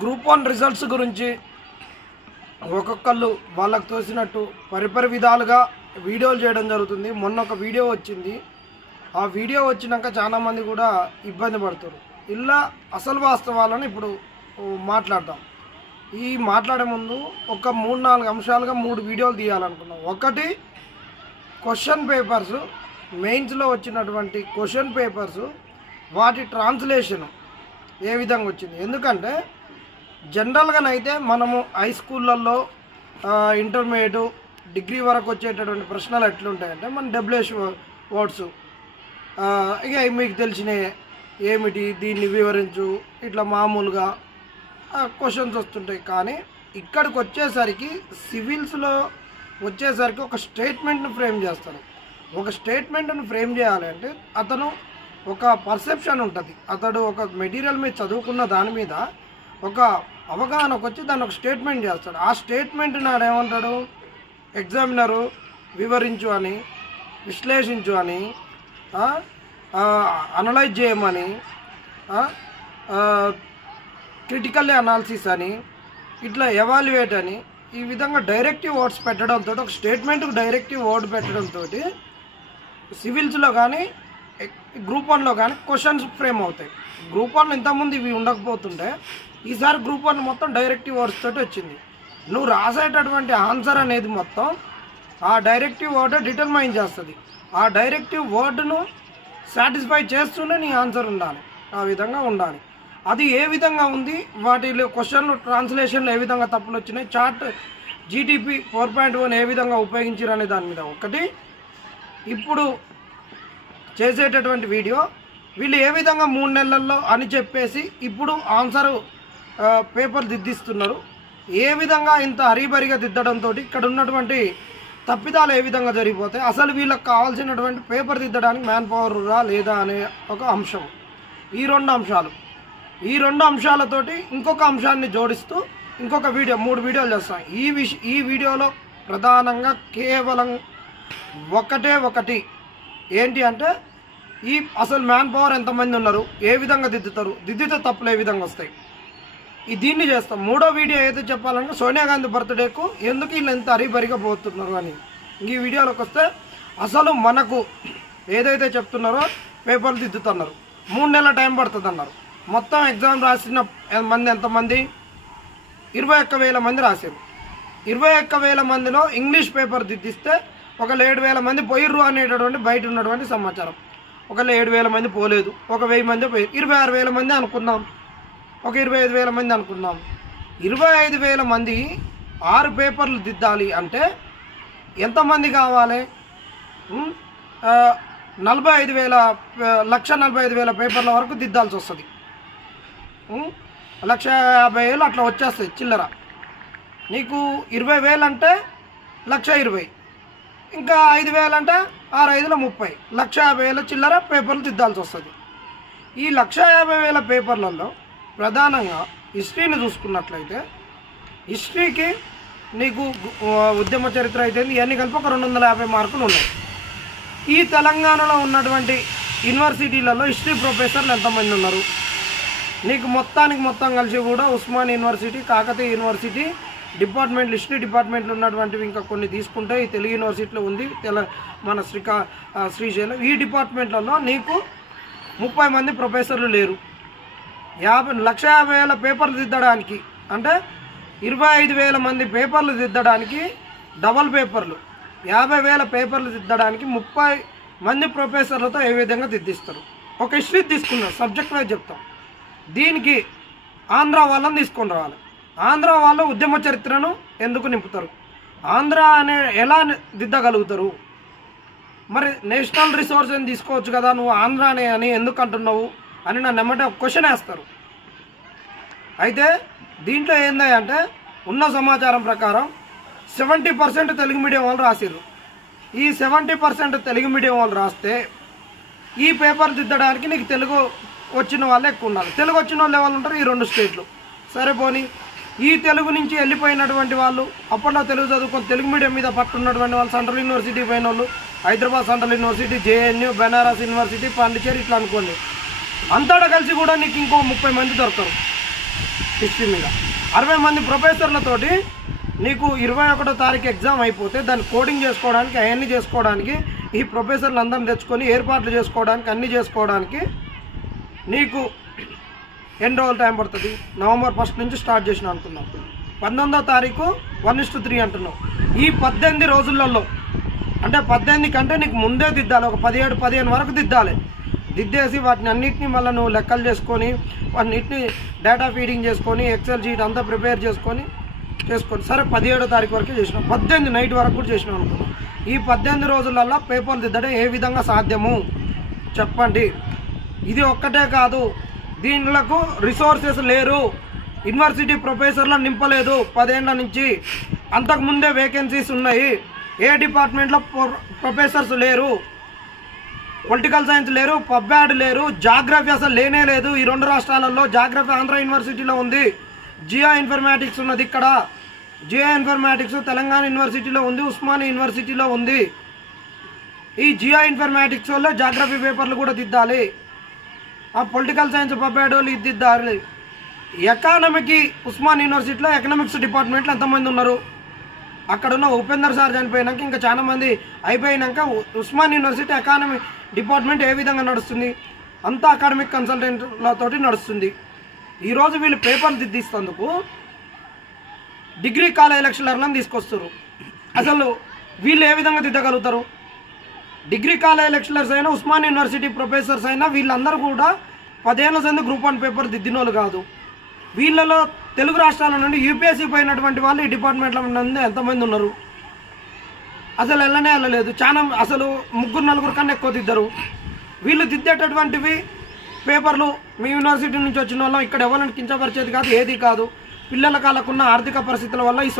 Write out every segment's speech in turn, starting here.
Group 1 results గురించి ఒక్కొక్కళ్ళు వాళ్ళకు తోసినట్టు పరిపరి విధాలుగా వీడియోలు చేయడం జరుగుతుంది. మొన్న ఒక వీడియో వచ్చింది. ఆ వీడియో వచ్చినాక చాలామంది కూడా ఇబ్బంది పడుతారు. ఇలా అసలు వాస్తవాలను ఇప్పుడు మాట్లాడదాం. ఈ మాట్లాడే ముందు ఒక 3-4 అంశాలుగా 3 వీడియోలు తీయాలనుకున్నాం. ఒకటి, క్వశ్చన్ పేపర్స్, మెయిన్స్లో వచ్చినటువంటి క్వశ్చన్ పేపర్స్, వాటి ట్రాన్స్లేషన్ ఏ విధంగా వచ్చింది. ఎందుకంటే జనరల్గానైతే మనము హై స్కూళ్ళల్లో ఇంటర్మీడియట్ డిగ్రీ వరకు వచ్చేటటువంటి ప్రశ్నలు ఎట్లుంటాయంటే మన డబ్ల్యూహెచ్ వర్డ్స్ ఇక మీకు తెలిసిన ఏమిటి దీన్ని వివరించు ఇట్లా మామూలుగా క్వశ్చన్స్ వస్తుంటాయి. కానీ ఇక్కడికి వచ్చేసరికి సివిల్స్లో వచ్చేసరికి ఒక స్టేట్మెంట్ను ఫ్రేమ్ చేస్తాడు. ఒక స్టేట్మెంట్ను ఫ్రేమ్ చేయాలి అంటే అతను ఒక పర్సెప్షన్ ఉంటుంది. అతడు ఒక మెటీరియల్ మీద చదువుకున్న దాని మీద ఒక అవగాహనకు వచ్చి దాన్ని ఒక స్టేట్మెంట్ చేస్తాడు. ఆ స్టేట్మెంట్ నాడు ఏమంటాడు, ఎగ్జామినరు వివరించు అని, విశ్లేషించు అని, అనలైజ్ చేయమని, క్రిటికల్లీ అనాలిసిస్ అని, ఇట్లా ఎవాల్యుయేట్ అని, ఈ విధంగా డైరెక్టివ్ వర్డ్స్ పెట్టడంతో ఒక స్టేట్మెంట్కి డైరెక్టివ్ వర్డ్ పెట్టడంతో సివిల్స్లో కానీ గ్రూప్ 1లో కానీ క్వశ్చన్స్ ఫ్రేమ్ అవుతాయి. గ్రూప్ 1లో ఇంతకుముందు ఇవి ఉండకపోతుంటే ఈసారి గ్రూప్ 1 మొత్తం డైరెక్టివ్ వర్డ్స్ తోటి వచ్చింది. నువ్వు రాసేటటువంటి ఆన్సర్ అనేది మొత్తం ఆ డైరెక్టివ్ వర్డ్ డిటర్మైన్ చేస్తుంది. ఆ డైరెక్టివ్ వర్డ్ను సాటిస్ఫై చేస్తూనే నీ ఆన్సర్ ఉండాలి. ఆ విధంగా ఉండాలి. అది ఏ విధంగా ఉంది, వాటిలో క్వశ్చన్లు ట్రాన్స్లేషన్లు ఏ విధంగా తప్పులు వచ్చినాయి, చార్ట్ జీటీపీ 4.1 ఏ విధంగా ఉపయోగించారు అనే దాని మీద ఒకటి. ఇప్పుడు చేసేటటువంటి వీడియో వీళ్ళు ఏ విధంగా 3 నెలల్లో అని చెప్పేసి ఇప్పుడు ఆన్సర్ పేపర్ దిద్దిస్తున్నారు. ఏ విధంగా ఇంత హరీబరిగా దిద్దడంతో ఇక్కడ ఉన్నటువంటి తప్పిదాలు ఏ విధంగా జరిగిపోతాయి, అసలు వీళ్ళకి కావాల్సినటువంటి పేపర్ దిద్దడానికి మ్యాన్ పవర్ రా లేదా అనే ఒక అంశం. ఈ 2 అంశాలు, ఈ 2 అంశాలతోటి ఇంకొక అంశాన్ని జోడిస్తూ ఇంకొక వీడియో 3 వీడియోలు చేస్తాం. ఈ వీడియోలో ప్రధానంగా కేవలం ఒకటి ఏంటి అంటే ఈ అసలు మ్యాన్ పవర్ ఎంతమంది ఉన్నారు, ఏ విధంగా దిద్దుతారు, దిద్దితే తప్పులు ఏ విధంగా వస్తాయి, దీన్ని చేస్తాం. 3వ వీడియో ఏదైతే చెప్పాలంటే సోనియా గాంధీ బర్త్డేకు ఎందుకు వీళ్ళు ఎంత హరీబరిగా పోతున్నారు అని. ఈ వీడియోలోకి వస్తే అసలు మనకు ఏదైతే చెప్తున్నారో పేపర్లు దిద్దుతున్నారు, 3 నెలల టైం పడుతుంది అన్నారు. మొత్తం ఎగ్జామ్ రాసిన మంది ఎంతమంది, 21,000 మంది రాశారు. 21,000 మందిలో ఇంగ్లీష్ పేపర్ దిద్దిస్తే ఒక 7,000 మంది పోయిర్రు అనేటటువంటి బయట ఉన్నటువంటి సమాచారం. ఒక 7,000 మంది పోలేదు, ఒక 1000 మంది పోయి 26,000 మంది అనుకుందాం, ఒక 25,000 మంది అనుకుందాం. 25,000 మంది 6 పేపర్లు దిద్దాలి అంటే ఎంతమంది కావాలి? 1,45,000 పేపర్ల వరకు దిద్దాల్సి వస్తుంది. 1,50,000 అట్లా వచ్చేస్తాయి చిల్లర. నీకు 20,000 అంటే 1,20,000, ఇంకా 5,000 అంటే 6×5 30, 1,50,000 చిల్లర పేపర్లు దిద్దాల్సి వస్తుంది. ఈ 1,50,000 పేపర్లలో ప్రధానంగా హిస్టరీని చూసుకున్నట్లయితే హిస్టరీకి నీకు ఉద్యమ చరిత్ర అయితే ఇవన్నీ కలిపి ఒక 250 మార్కులు ఉన్నాయి. ఈ తెలంగాణలో ఉన్నటువంటి యూనివర్సిటీలలో హిస్టరీ ప్రొఫెసర్లు ఎంతమంది ఉన్నారు? నీకు మొత్తం కలిసి కూడా ఉస్మాన్ యూనివర్సిటీ, కాకతీయ యూనివర్సిటీ డిపార్ట్మెంట్లు, హిస్టరీ డిపార్ట్మెంట్లు ఉన్నటువంటివి ఇంకా కొన్ని తీసుకుంటే ఈ తెలుగు యూనివర్సిటీలో ఉంది, మన శ్రీశైలం. ఈ డిపార్ట్మెంట్లలో నీకు 30 మంది ప్రొఫెసర్లు లేరు. 1,50,000 పేపర్లు దిద్దడానికి అంటే 25,000 మంది పేపర్లు దిద్దడానికి డబల్ పేపర్లు, 50,000 పేపర్లు దిద్దడానికి 30 మంది ప్రొఫెసర్లతో ఏ విధంగా దిద్దిస్తారు. ఒక హిస్టరీ తీసుకున్నారు, సబ్జెక్ట్ వైజ్ చెప్తాం. దీనికి ఆంధ్ర వాళ్ళని తీసుకొని రావాలి. ఆంధ్ర వాళ్ళు ఉద్యమ చరిత్రను ఎందుకు నింపుతారు, ఆంధ్ర అనే ఎలా దిద్దగలుగుతారు? మరి నేషనల్ రిసోర్స్ అని తీసుకోవచ్చు కదా, నువ్వు ఆంధ్ర అని ఎందుకు అంటున్నావు అని నన్ను ఎమ్మటే ఒక క్వశ్చన్ వేస్తారు. అయితే దీంట్లో ఏందంటే ఉన్న సమాచారం ప్రకారం 70% తెలుగు మీడియం వాళ్ళు రాసిర్రు. ఈ 70% తెలుగు మీడియం వాళ్ళు రాస్తే ఈ పేపర్ దిద్దడానికి నీకు తెలుగు వచ్చిన వాళ్ళే ఎక్కువ ఉండాలి. తెలుగు వచ్చిన వాళ్ళు ఎవరు ఉంటారు? ఈ 2 స్టేట్లు. సరే పోనీ ఈ తెలుగు నుంచి వెళ్ళిపోయినటువంటి వాళ్ళు, అప్పట్లో తెలుగు చదువుకొని తెలుగు మీడియం మీద పట్టున్నటువంటి వాళ్ళు, సెంట్రల్ యూనివర్సిటీ పోయిన వాళ్ళు, Hyderabad central university, JNU, Benaras university, Pondicherry ఇట్లా అనుకోండి. అంతటా కలిసి కూడా నీకు ఇంకో 30 మంది దొరకరు. హిస్టరీ మీద 60 మంది ప్రొఫెసర్లతోటి నీకు 21వ తారీఖు ఎగ్జామ్ అయిపోతే దాన్ని కోడింగ్ చేసుకోవడానికి అవన్నీ చేసుకోవడానికి ఈ ప్రొఫెసర్లు అందరం తెచ్చుకొని ఏర్పాట్లు చేసుకోవడానికి అన్నీ చేసుకోవడానికి నీకు ఎన్ని రోజులు టైం పడుతుంది? నవంబర్ 1 నుంచి స్టార్ట్ చేసిన అనుకున్నాం, 19వ తారీఖు 1:3 అంటున్నావు. ఈ 18 రోజులలో అంటే 18 కంటే నీకు ముందే దిద్దాలి, ఒక 17-15 వరకు దిద్దాలి. దిద్దేసి వాటిని అన్నింటినీ మళ్ళీ నువ్వు లెక్కలు చేసుకొని వాటిని డేటా ఫీడింగ్ చేసుకొని ఎక్సెల్ షీట్ అంతా ప్రిపేర్ చేసుకొని సరే 17వ తారీఖు వరకు చేసినాం, 18 నైట్ వరకు కూడా చేసినాం అనుకున్నాం. ఈ 18 రోజులలో పేపర్లు దిద్దడం ఏ విధంగా సాధ్యము చెప్పండి. ఇది ఒక్కటే కాదు, దీనిలకు రిసోర్సెస్ లేరు, యూనివర్సిటీ ప్రొఫెసర్లను నింపలేదు 10 ఏళ్ల నుంచి. అంతకుముందే వేకెన్సీస్ ఉన్నాయి, ఏ డిపార్ట్మెంట్లో ప్రొఫెసర్స్ లేరు, పొలిటికల్ సైన్స్ లేరు, పబ్యాడ్ లేరు, జాగ్రఫీ అసలు లేనే లేదు ఈ 2 రాష్ట్రాలలో. జాగ్రఫీ ఆంధ్ర యూనివర్సిటీలో ఉంది, జియో ఇన్ఫర్మేటిక్స్ ఉన్నది ఇక్కడ, జియో ఇన్ఫర్మేటిక్స్ తెలంగాణ యూనివర్సిటీలో ఉంది, ఉస్మానియా యూనివర్సిటీలో ఉంది. ఈ జియో ఇన్ఫర్మేటిక్స్ వల్ల జాగ్రఫీ పేపర్లు కూడా దిద్దాలి, ఆ పొలిటికల్ సైన్స్ పబ్యాడ్ వాళ్ళు ఇది దిద్దాలి. ఎకానమీకి ఉస్మానియా యూనివర్సిటీలో ఎకనామిక్స్ డిపార్ట్మెంట్లో ఎంతమంది ఉన్నారు? అక్కడున్న ఉపేందర్ సార్ చనిపోయినాక ఇంకా చాలా మంది అయిపోయినాక ఉస్మానియా యూనివర్సిటీ ఎకానమీ డిపార్ట్మెంట్ ఏ విధంగా నడుస్తుంది? అంతా అకాడమిక్ కన్సల్టెంట్లతోటి నడుస్తుంది. ఈరోజు వీళ్ళు పేపర్లు దిద్దిస్తేందుకు డిగ్రీ కాలేజ్ లెక్చరర్లను తీసుకొస్తారు. అసలు వీళ్ళు ఏ విధంగా దిద్దగలుగుతారు? డిగ్రీ కాలేజ్ లెక్చరర్స్ అయినా ఉస్మానియా యూనివర్సిటీ ప్రొఫెసర్స్ అయినా వీళ్ళందరూ కూడా 10 ఏళ్ల సంది గ్రూప్ 1 పేపర్ దిద్దినోళ్ళు కాదు. వీళ్ళలో తెలుగు రాష్ట్రాల నుండి యూపీఎస్సీ పోయినటువంటి వాళ్ళు ఈ డిపార్ట్మెంట్లో నుండి ఎంతమంది ఉన్నారు? అసలు వెళ్ళలేదు. చాలా అసలు 3-4 కన్నా ఎక్కువ దిద్దరు. వీళ్ళు దిద్దేటటువంటివి పేపర్లు మీ యూనివర్సిటీ నుంచి వచ్చిన వాళ్ళం ఇక్కడ ఎవరిని కించపరిచేది కాదు, ఏది కాదు. పిల్లల కాలకున్న ఆర్థిక పరిస్థితుల వల్ల ఈ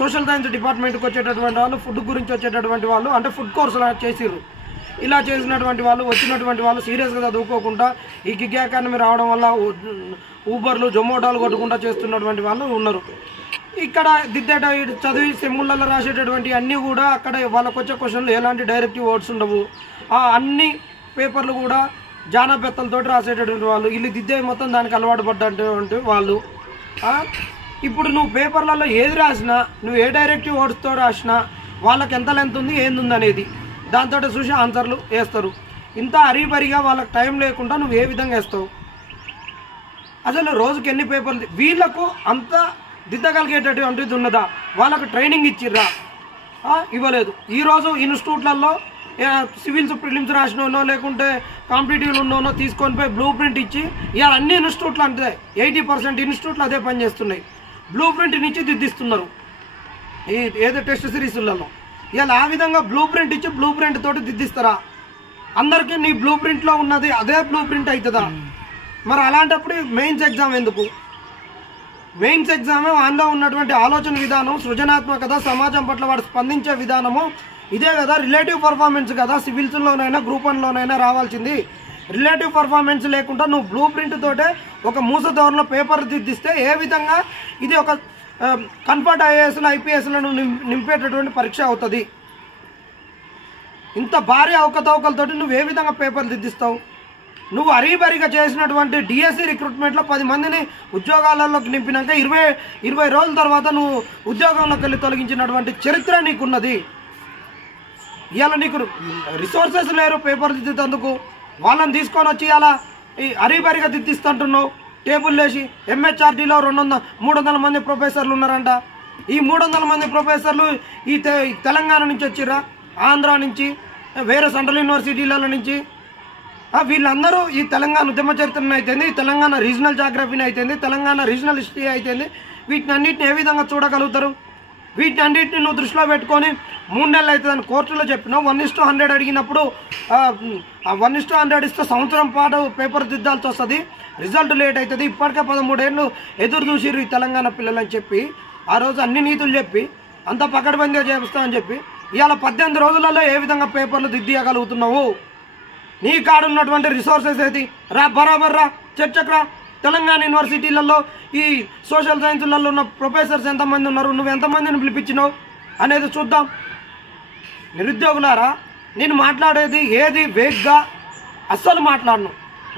సోషల్ సైన్స్ డిపార్ట్మెంట్కి వచ్చేటటువంటి వాళ్ళు, ఫుడ్ గురించి వచ్చేటటువంటి వాళ్ళు, అంటే ఫుడ్ కోర్సులు చేసిర్రు. ఇలా చేసినటువంటి వాళ్ళు వచ్చినటువంటి వాళ్ళు సీరియస్గా చదువుకోకుండా ఈ గిగ్ ఎకానమీ రావడం వల్ల ఊబర్లు జొమాటోలు కొట్టుకుంటా చేస్తున్నటువంటి వాళ్ళు ఉన్నారు. ఇక్కడ దిద్దేట చదివి సెమ్ములలో రాసేటటువంటి అన్నీ కూడా అక్కడ వాళ్ళకు వచ్చే క్వశ్చన్లు ఎలాంటి డైరెక్టివ్ వర్డ్స్ ఉండవు. ఆ అన్ని పేపర్లు కూడా జానబెత్తలతో రాసేటటువంటి వాళ్ళు, వీళ్ళు దిద్దే మొత్తం దానికి అలవాటు పడ్డటువంటి వాళ్ళు. ఇప్పుడు నువ్వు పేపర్లలో ఏది రాసినా, నువ్వు ఏ డైరెక్టివ్ వర్డ్స్తో రాసినా వాళ్ళకి ఎంత లెంత్ ఉంది ఏంది అనేది దాంతో చూసి ఆన్సర్లు వేస్తారు. ఇంత అరీబరిగా వాళ్ళకి టైం లేకుండా నువ్వు ఏ విధంగా వేస్తావు? అసలు రోజుకి ఎన్ని పేపర్లు? వీళ్ళకు అంత దిద్దగలిగేటటువంటిది ఉన్నదా? వాళ్ళకు ట్రైనింగ్ ఇచ్చిర్రా? ఇవ్వలేదు. ఈరోజు ఇన్స్టిట్యూట్లలో సివిల్స్ ప్రిలిమ్స్ రాసినోనో లేకుంటే కాంపిటేటివ్లు ఉన్నోనో తీసుకొని పోయి బ్లూ ప్రింట్ ఇచ్చి ఇవాళ అన్ని ఇన్స్టిట్యూట్లు అంటే 80% ఇన్స్టిట్యూట్లు అదే పని చేస్తున్నాయి. బ్లూ ప్రింట్ నుంచి దిద్దిస్తున్నారు ఈ ఏదో టెస్ట్ సిరీస్లలో. ఇవాళ ఆ విధంగా బ్లూ ప్రింట్ ఇచ్చి బ్లూ ప్రింట్ తోటి దిద్దిస్తారా? అందరికీ నీ బ్లూ ప్రింట్లో ఉన్నది అదే బ్లూ ప్రింట్ అవుతుందా? మరి అలాంటప్పుడు మెయిన్స్ ఎగ్జామ్ ఎందుకు? మెయిన్స్ ఎగ్జామ్ అందులో ఉన్నటువంటి ఆలోచన విధానం, సృజనాత్మకత, సమాజం పట్ల వాడు స్పందించే విధానము ఇదే కదా. రిలేటివ్ పర్ఫార్మెన్స్ కదా సివిల్స్లోనైనా గ్రూప్ 1లోనైనా రావాల్సింది. రిలేటివ్ పర్ఫార్మెన్స్ లేకుండా నువ్వు బ్లూ ప్రింట్ తోటే ఒక మూస ధోరణిలో పేపర్ దిద్దిస్తే ఏ విధంగా ఇది ఒక కన్ఫర్ట్ ఐఏఎస్లు ఐపీఎస్లను నింపేటటువంటి పరీక్ష అవుతుంది? ఇంత భారీ అవకతవకలతోటి నువ్వు ఏ విధంగా పేపర్ దిద్దిస్తావు? నువ్వు అరీబరిగా చేసినటువంటి డిఎస్సి రిక్రూట్మెంట్లో 10 మందిని ఉద్యోగాలలోకి నింపినాక 20 రోజుల తర్వాత నువ్వు ఉద్యోగంలోకి వెళ్ళి తొలగించినటువంటి చరిత్ర నీకున్నది. ఇవాళ నీకు రిసోర్సెస్ లేరు పేపర్ దిద్దేందుకు. వాళ్ళని తీసుకొని వచ్చి ఇలా ఈ అరీబరిగా దిద్దిస్తుంటున్నావు. టేబుల్ వేసి ఎంహెచ్ఆర్డీలో 300 మంది ప్రొఫెసర్లు ఉన్నారంట. ఈ 300 మంది ప్రొఫెసర్లు ఈ తెలంగాణ నుంచి వచ్చిర్రా, ఆంధ్ర నుంచి, వేరే సెంట్రల్ యూనివర్సిటీల నుంచి. వీళ్ళందరూ ఈ తెలంగాణ ఉద్యమ చరిత్రను అయితేంది, తెలంగాణ రీజనల్ జాగ్రఫీని అయితేంది, తెలంగాణ రీజనల్ హిస్టరీ అయితేంది, వీటిని అన్నింటిని ఏ విధంగా చూడగలుగుతారు? వీటిని అన్నింటిని నువ్వు దృష్టిలో పెట్టుకొని 3 నెలలు అవుతుందని కోర్టులో చెప్పినావు. 1:100 అడిగినప్పుడు 1:100 ఇస్తే సంవత్సరం పాటు పేపర్ దిద్దాల్సి వస్తుంది, రిజల్ట్ లేట్ అవుతుంది. ఇప్పటికే 13 ఏళ్ళు ఎదురు చూసిర్రు ఈ తెలంగాణ పిల్లలని చెప్పి ఆ రోజు అన్ని నీతులు చెప్పి అంత పకడ్బందీగా చేపిస్తామని చెప్పి ఇవాళ 18 రోజులలో ఏ విధంగా పేపర్లు దిద్దియగలుగుతున్నావు? నీ కాడున్నటువంటి రిసోర్సెస్ ఏది? బరాబర్ రా, చర్చకు రా. తెలంగాణ యూనివర్సిటీలలో ఈ సోషల్ సైన్స్లలో ఉన్న ప్రొఫెసర్స్ ఎంతమంది ఉన్నారు, నువ్వు ఎంతమందిని పిలిపించినావు అనేది చూద్దాం. నిరుద్యోగులారా, నేను మాట్లాడేది ఏది వేగ్గా అస్సలు మాట్లాడను.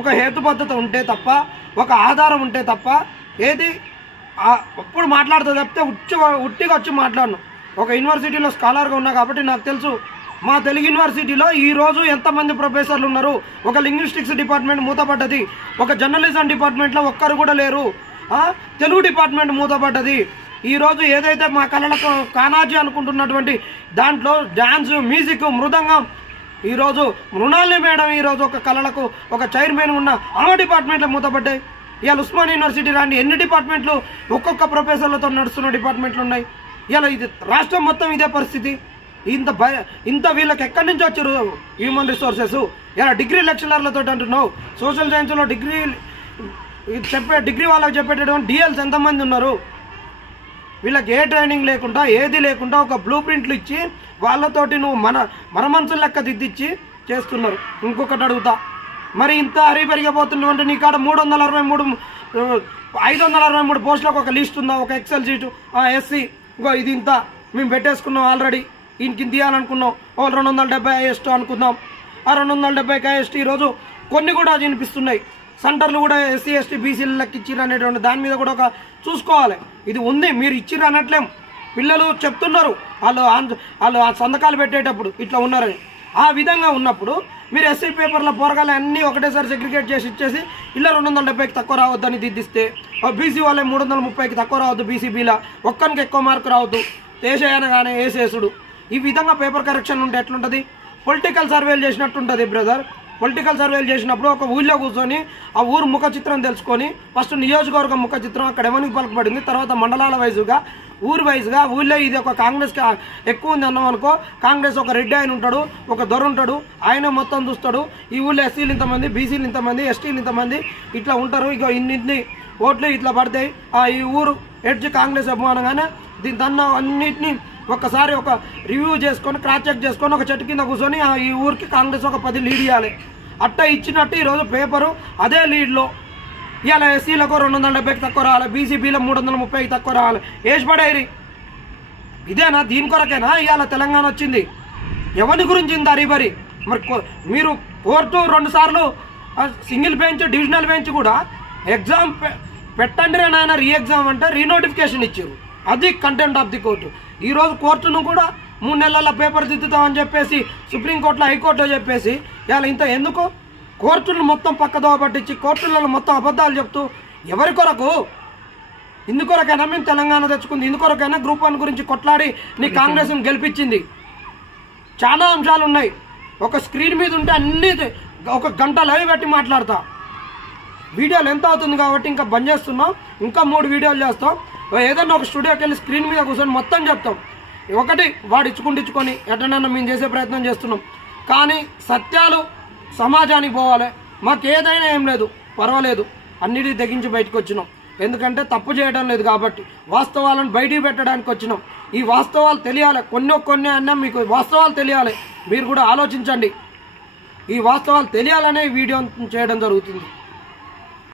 ఒక హేతుబద్ధత ఉంటే తప్ప, ఒక ఆధారం ఉంటే తప్ప ఏది అప్పుడు మాట్లాడుతుంది తప్పితే ఉట్టిగా వచ్చి మాట్లాడను. ఒక యూనివర్సిటీలో స్కాలర్గా ఉన్నా కాబట్టి నాకు తెలుసు మా తెలుగు యూనివర్సిటీలో ఈరోజు ఎంతమంది ప్రొఫెసర్లు ఉన్నారు. ఒక లింగ్విస్టిక్స్ డిపార్ట్మెంట్ మూతపడ్డది, ఒక జర్నలిజం డిపార్ట్మెంట్లో ఒక్కరు కూడా లేరు, తెలుగు డిపార్ట్మెంట్ మూతపడ్డది. ఈరోజు ఏదైతే మా కళలకు కానాజీ అనుకుంటున్నటువంటి దాంట్లో డాన్స్, మ్యూజిక్, మృదంగం, ఈరోజు మృణాలిని మేడం ఈరోజు ఒక కళలకు ఒక చైర్మన్ ఉన్న ఆమె డిపార్ట్మెంట్లో మూతపడ్డాయి. ఇవాళ ఉస్మాన్ యూనివర్సిటీ రాండి ఎన్ని డిపార్ట్మెంట్లు ఒక్కొక్క ప్రొఫెసర్లతో నడుస్తున్న డిపార్ట్మెంట్లు ఉన్నాయి. ఇలా ఇది రాష్ట్రం మొత్తం ఇదే పరిస్థితి. ఇంత వీళ్ళకి ఎక్కడి నుంచి వచ్చారు హ్యూమన్ రిసోర్సెస్? ఇలా డిగ్రీ లెక్చరర్లతో అంటున్నావు. సోషల్ సైన్స్లో డిగ్రీ వాళ్ళకి చెప్పేటటువంటి డిఎల్స్ ఎంతమంది ఉన్నారు? వీళ్ళకి ఏ ట్రైనింగ్ లేకుండా ఏది లేకుండా ఒక బ్లూ ప్రింట్లు ఇచ్చి వాళ్ళతోటి నువ్వు మన మనుషుల లెక్క దిద్దిచ్చి చేస్తున్నారు. ఇంకొకటి అడుగుతా, మరి ఇంత హరి పెరిగిపోతున్నావు అంటే నీ కాడ 563 పోస్టులకు ఒక లిస్ట్ ఉందా? ఒక ఎక్సెల్ షీటు ఎస్సీ ఇంకో ఇది ఇంత మేము పెట్టేసుకున్నాం ఆల్రెడీ, ఇంటికి తీయాలనుకున్నాం. 270 హైయెస్ట్ అనుకుందాం. ఆ 270 హైయెస్ట్ ఈరోజు కొన్ని కూడా వినిపిస్తున్నాయి. సెంటర్లు కూడా ఎస్సీ ఎస్టీ బీసీలకు ఇచ్చిర్రు అనేటువంటి దాని మీద కూడా ఒక చూసుకోవాలి. ఇది ఉంది, మీరు ఇచ్చిర్రు అనట్లేం. పిల్లలు చెప్తున్నారు వాళ్ళు సంతకాలు పెట్టేటప్పుడు ఇట్లా ఉన్నారని. ఆ విధంగా ఉన్నప్పుడు మీరు ఎస్సీ పేపర్ల పోరగాలు అన్నీ ఒకటేసారి సెగ్రిగేట్ చేసి ఇచ్చేసి ఇలా 270కి తక్కువ రావద్దని దిద్దిస్తే, బీసీ వాళ్ళే 330కి తక్కువ రావద్దు, బీసీబీలా ఒక్కరికి ఎక్కువ మార్కు రావద్దు, దేశయానగానే వేసేసుడు. ఈ విధంగా పేపర్ కరెక్షన్ ఉంటే ఎట్లుంటుంది? పొలిటికల్ సర్వేలు చేసినట్టు ఉంటుంది బ్రదర్. పొలిటికల్ సర్వేలు చేసినప్పుడు ఒక ఊళ్ళో కూర్చొని ఆ ఊరు ముఖ చిత్రం తెలుసుకొని ఫస్ట్ నియోజకవర్గం ముఖ చిత్రం అక్కడ ఎవరికి పలకబడింది, తర్వాత మండలాల వైజుగా ఊరు వైజ్గా ఊళ్ళో ఇది ఒక కాంగ్రెస్ ఎక్కువ ఉంది అన్నాం అనుకో, కాంగ్రెస్ ఒక రెడ్డి ఆయన ఉంటాడు, ఒక దొర ఉంటాడు, ఆయన మొత్తం చూస్తాడు. ఈ ఊళ్ళో ఎస్సీలు ఇంతమంది, బీసీలు ఇంతమంది, ఎస్టీలు ఇంతమంది ఇట్లా ఉంటారు. ఇక ఇన్ని ఓట్లు ఇట్లా పడతాయి. ఈ ఊరు ఎడ్జ్ కాంగ్రెస్ అభిమానంగానే దీని అన్నింటినీ ఒక్కసారి ఒక రివ్యూ చేసుకొని క్రాస్ చెక్ చేసుకొని ఒక చెట్టు కింద కూర్చొని ఈ ఊరికి కాంగ్రెస్ ఒక 10 లీడ్ ఇవ్వాలి. అట్ట ఇచ్చినట్టు ఈరోజు పేపరు అదే లీడ్లో ఇవాళ ఎస్సీలకు 270కి తక్కువ రావాలి, బీసీబీలో 330కి తక్కువ రావాలి, వేసి పడేరి. ఇదేనా? దీని కొరకేనా ఇవాళ తెలంగాణ వచ్చింది? ఎవరి గురించి ఇంత అరిబరి? మరి మీరు కోర్టు 2 సార్లు సింగిల్ బెంచ్, డివిజనల్ బెంచ్ కూడా ఎగ్జామ్ పెట్టండి రే నాయన, రీ ఎగ్జామ్ అంటే రీనోటిఫికేషన్ ఇచ్చారు. అది కంటెంప్ట్ ఆఫ్ ది కోర్టు. ఈరోజు కోర్టును కూడా 3 నెలల పేపర్ దిద్దుతామని చెప్పేసి సుప్రీంకోర్టులో, హైకోర్టులో చెప్పేసి ఇవాళ ఇంత ఎందుకు? కోర్టులను మొత్తం పక్కదోవ పట్టించి కోర్టులలో మొత్తం అబద్ధాలు చెప్తూ ఎవరి కొరకు? ఇందుకొరకైనా మేము తెలంగాణ తెచ్చుకుంది, ఇందుకొరకైనా గ్రూప్ 1 గురించి కొట్లాడి నీ కాంగ్రెస్ను గెలిపించింది. చాలా అంశాలు ఉన్నాయి. ఒక స్క్రీన్ మీద ఉంటే అన్నీ ఒక గంట లైవ్ పెట్టి మాట్లాడతా. వీడియోలు ఎంత అవుతుంది కాబట్టి ఇంకా బంద్ చేస్తున్నాం. ఇంకా 3 వీడియోలు చేస్తాం. ఏదన్నా ఒక స్టూడియోకి వెళ్ళి స్క్రీన్ మీద కూర్చొని మొత్తం చెప్తాం. ఒకటి వాడు ఇచ్చుకొని ఎట్లనన్నా మేము చేసే ప్రయత్నం చేస్తున్నాం. కానీ సత్యాలు సమాజానికి పోవాలి. మాకు ఏదైనా ఏం లేదు, పర్వాలేదు, అన్నిటికీ తెగించి బయటకు వచ్చినాం. ఎందుకంటే తప్పు చేయడం లేదు కాబట్టి వాస్తవాలను బయటికి పెట్టడానికి వచ్చినాం. ఈ వాస్తవాలు తెలియాలి. కొన్ని అన్నా మీకు వాస్తవాలు తెలియాలి. మీరు కూడా ఆలోచించండి. ఈ వాస్తవాలు తెలియాలనే వీడియో చేయడం జరుగుతుంది.